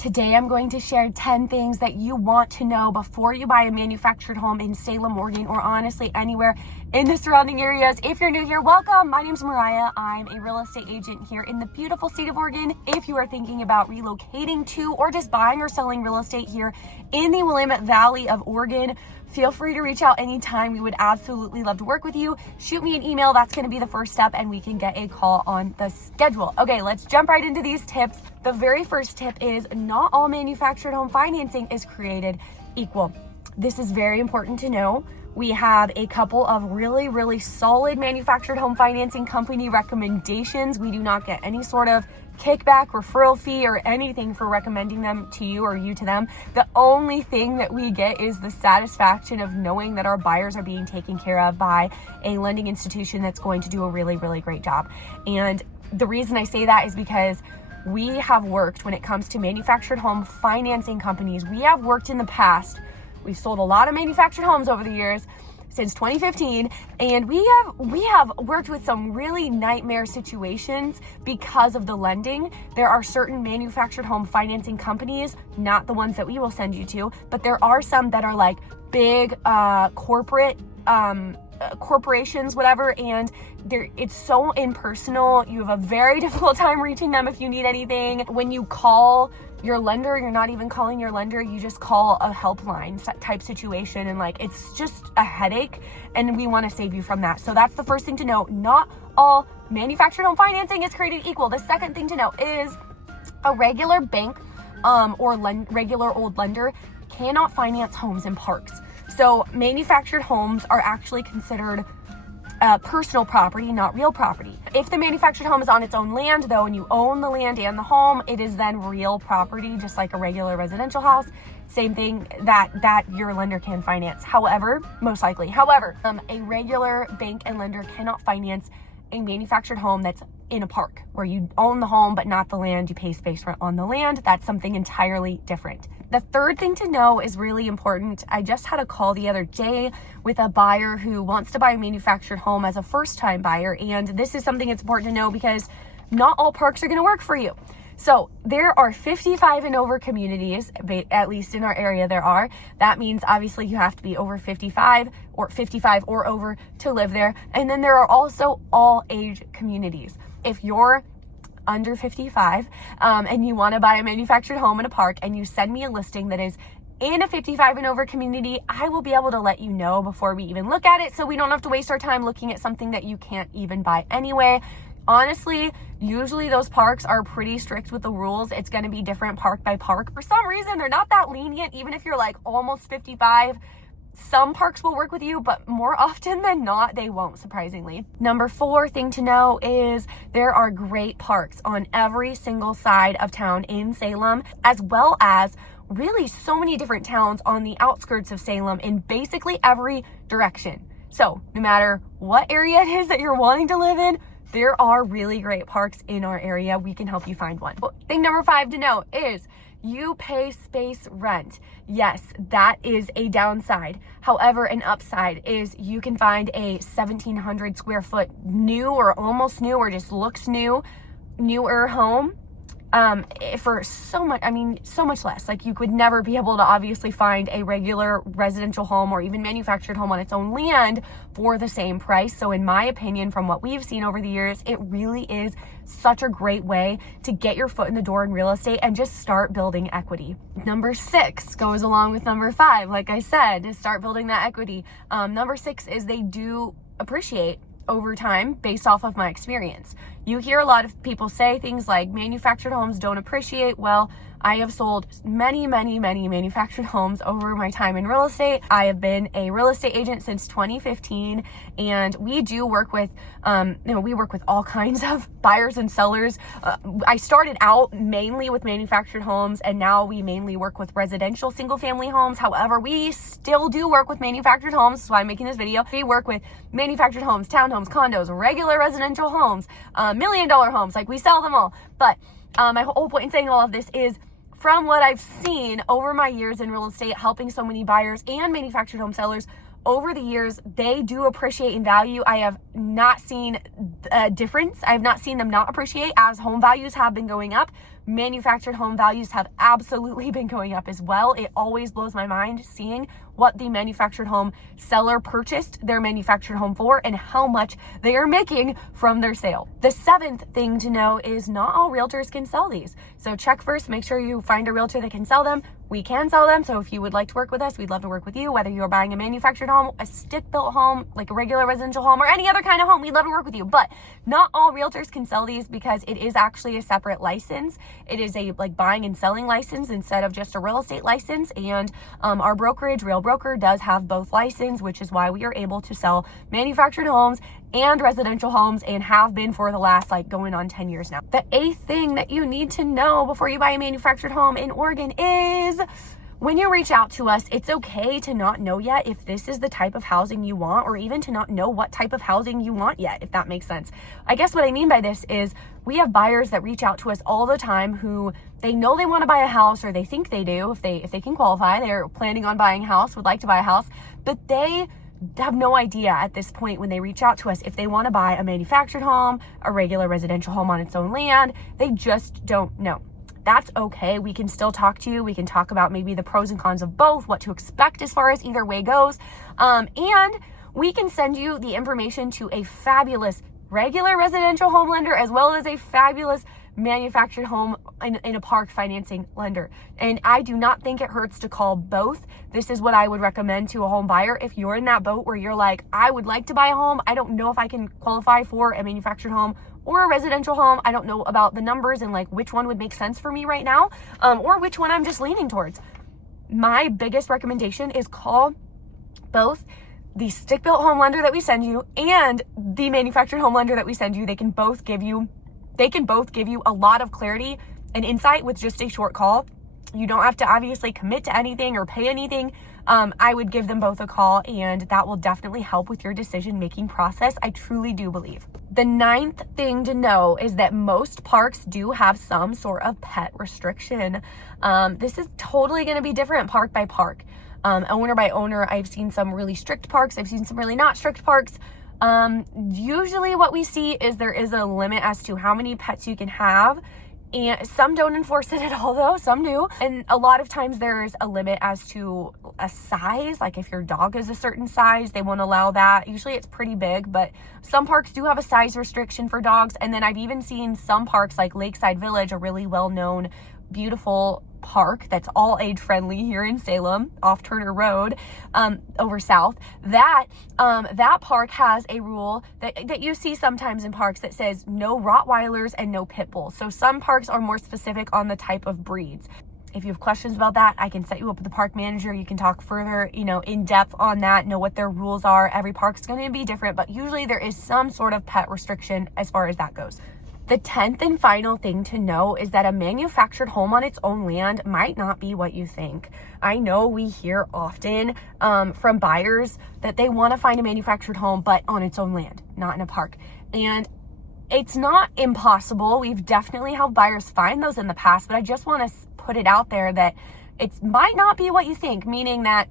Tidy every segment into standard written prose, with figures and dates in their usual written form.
Today I'm going to share 10 things that you want to know before you buy a manufactured home in Salem, Oregon, or honestly anywhere in the surrounding areas. If you're new here, welcome. My name's Mariah. I'm a real estate agent here in the beautiful state of Oregon. If you are thinking about relocating to or just buying or selling real estate here in the Willamette Valley of Oregon, feel free to reach out anytime. We would absolutely love to work with you. Shoot me an email. That's going to be the first step, and we can get a call on the schedule. Okay, let's jump right into these tips. The very first tip is not all manufactured home financing is created equal. This is very important to know. We have a couple of really solid manufactured home financing company recommendations. We do not get any sort of kickback, referral fee, or anything for recommending them to you or you to them. The only thing that we get is the satisfaction of knowing that our buyers are being taken care of by a lending institution that's going to do a really great job. And the reason I say that is because we have worked, when it comes to manufactured home financing companies, we have worked in the past. We've sold a lot of manufactured homes over the years since 2015, and we have worked with some really nightmare situations because of the lending. There are certain manufactured home financing companies, not the ones that we will send you to, but there are some that are like big corporations, whatever, and it's so impersonal. You have a very difficult time reaching them if you need anything. When you call your lender, you're not even calling your lender, you just call a helpline type situation, and it's just a headache, and we want to save you from that. So that's the first thing to know. Not all manufactured home financing is created equal. The second thing to know is a regular bank or regular old lender cannot finance homes in parks. So manufactured homes are actually considered personal property, not real property. If the manufactured home is on its own land, though, and you own the land and the home, it is then real property, just like a regular residential house. Same thing that your lender can finance. However, most likely. A regular bank and lender cannot finance a manufactured home that's in a park where you own the home but not the land. You pay space rent on the land. That's something entirely different. The third thing to know is really important. I just had a call the other day with a buyer who wants to buy a manufactured home as a first-time buyer, and this is something that's important to know because not all parks are going to work for you. So there are 55 and over communities, at least in our area there are. That means obviously you have to be over 55 or over to live there. And then there are also all age communities. If you're under 55 and you want to buy a manufactured home in a park and you send me a listing that is in a 55 and over community, I will be able to let you know before we even look at it, so we don't have to waste our time looking at something that you can't even buy anyway. Honestly, usually those parks are pretty strict with the rules. It's going to be different park by park. For some reason, they're not that lenient, even if you're almost 55. Some parks will work with you, but more often than not, they won't, surprisingly. Number 4 thing to know is there are great parks on every single side of town in Salem, as well as really so many different towns on the outskirts of Salem in basically every direction. So no matter what area it is that you're wanting to live in, there are really great parks in our area. We can help you find one. Thing number 5 to know is you pay space rent. Yes, that is a downside. However, an upside is you can find a 1,700 square foot new or almost new or just looks newer home for so much less. You could never be able to obviously find a regular residential home or even manufactured home on its own land for the same price. So in my opinion, from what we've seen over the years, it really is such a great way to get your foot in the door in real estate and just start building equity. Number 6 goes along with number 5. Like I said, to start building that equity. Number 6 is they do appreciate over time based off of my experience. You hear a lot of people say things like manufactured homes don't appreciate. Well, I have sold many manufactured homes over my time in real estate. I have been a real estate agent since 2015, and we do work with, we work with all kinds of buyers and sellers. I started out mainly with manufactured homes, and now we mainly work with residential single-family homes. However, we still do work with manufactured homes. That's why I'm making this video. We work with manufactured homes, townhomes, condos, regular residential homes, $1 million homes. We sell them all. But my whole point in saying all of this is, from what I've seen over my years in real estate, helping so many buyers and manufactured home sellers over the years, they do appreciate in value. I have not seen a difference. I have not seen them not appreciate as home values have been going up. manufactured home values have absolutely been going up as well. It always blows my mind seeing what the manufactured home seller purchased their manufactured home for and how much they are making from their sale. The seventh thing to know is not all realtors can sell these. So check first, make sure you find a realtor that can sell them. We can sell them. So if you would like to work with us, we'd love to work with you. Whether you're buying a manufactured home, a stick-built home, like a regular residential home, or any other kind of home, we'd love to work with you. But not all realtors can sell these because it is actually a separate license. It is a like buying and selling license instead of just a real estate license. And our brokerage, Real Broker, does have both license, which is why we are able to sell manufactured homes and residential homes and have been for the last like going on 10 years now. The eighth thing that you need to know before you buy a manufactured home in Oregon is when you reach out to us, it's okay to not know yet if this is the type of housing you want, or even to not know what type of housing you want yet, if that makes sense. I guess what I mean by this is we have buyers that reach out to us all the time who they know they want to buy a house, or they think they do. If they can qualify, they're planning on buying a house, would like to buy a house, but they have no idea at this point when they reach out to us if they want to buy a manufactured home, a regular residential home on its own land. They just don't know. That's okay. We can still talk to you. We can talk about maybe the pros and cons of both, what to expect as far as either way goes. And we can send you the information to a fabulous regular residential home lender as well as a fabulous manufactured home in a park financing lender. And I do not think it hurts to call both. This is what I would recommend to a home buyer. If you're in that boat where you're like, I would like to buy a home, I don't know if I can qualify for a manufactured home or a residential home. I don't know about the numbers and like which one would make sense for me right now, or which one I'm just leaning towards. My biggest recommendation is call both the stick-built home lender that we send you and the manufactured home lender that we send you. They can both give you a lot of clarity and insight with just a short call. You don't have to obviously commit to anything or pay anything. I would give them both a call, and that will definitely help with your decision-making process. I truly do believe. The ninth thing to know is that most parks do have some sort of pet restriction. This is totally going to be different park by park. Owner by owner. I've seen some really strict parks. I've seen some really not strict parks. Usually what we see is there is a limit as to how many pets you can have, and some don't enforce it at all though, some do. And a lot of times there's a limit as to a size, like if your dog is a certain size, they won't allow that. Usually it's pretty big, but some parks do have a size restriction for dogs. And then I've even seen some parks like Lakeside Village, a really well-known, beautiful park that's all age friendly here in Salem off Turner Road, over south. That park has a rule that you see sometimes in parks that says no Rottweilers and no pit bulls. So some parks are more specific on the type of breeds. If you have questions about that, I can set you up with the park manager. You can talk further, in depth on that, know what their rules are. Every park's going to be different, but usually there is some sort of pet restriction as far as that goes. The 10th and final thing to know is that a manufactured home on its own land might not be what you think. I know we hear often from buyers that they want to find a manufactured home, but on its own land, not in a park. And it's not impossible. We've definitely helped buyers find those in the past, but I just want to put it out there that it might not be what you think, meaning that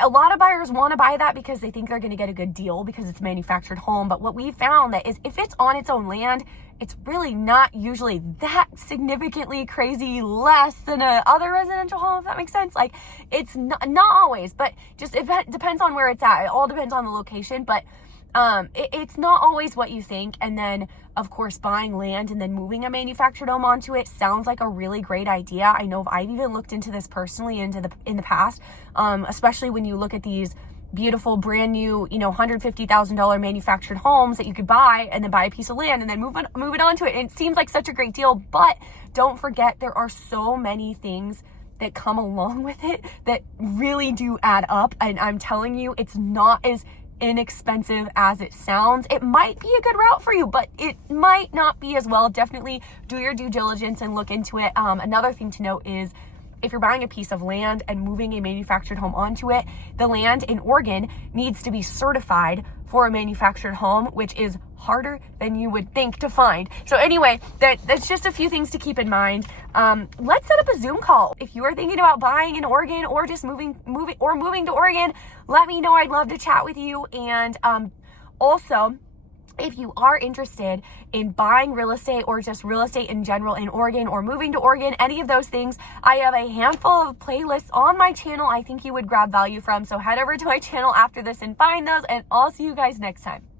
a lot of buyers want to buy that because they think they're going to get a good deal because it's a manufactured home. But what we found that is if it's on its own land, it's really not usually that significantly crazy less than a other residential home, if that makes sense. Like it's not always, but just it depends on where it's at. It all depends on the location, but it's not always what you think. And then of course, buying land and then moving a manufactured home onto it sounds like a really great idea. I know I've even looked into this personally in the past, especially when you look at these beautiful brand new, $150,000 manufactured homes that you could buy and then buy a piece of land and then move it onto it. And it seems like such a great deal, but don't forget there are so many things that come along with it that really do add up. And I'm telling you, it's not as inexpensive as it sounds. It might be a good route for you, but it might not be as well. Definitely do your due diligence and look into it. Another thing to note is if you're buying a piece of land and moving a manufactured home onto it, the land in Oregon needs to be certified for a manufactured home, which is harder than you would think to find. So anyway, that's just a few things to keep in mind. Let's set up a Zoom call. If you are thinking about buying in Oregon or just moving to Oregon, let me know. I'd love to chat with you. And also, if you are interested in buying real estate or just real estate in general in Oregon or moving to Oregon, any of those things, I have a handful of playlists on my channel I think you would grab value from. So head over to my channel after this and find those, and I'll see you guys next time.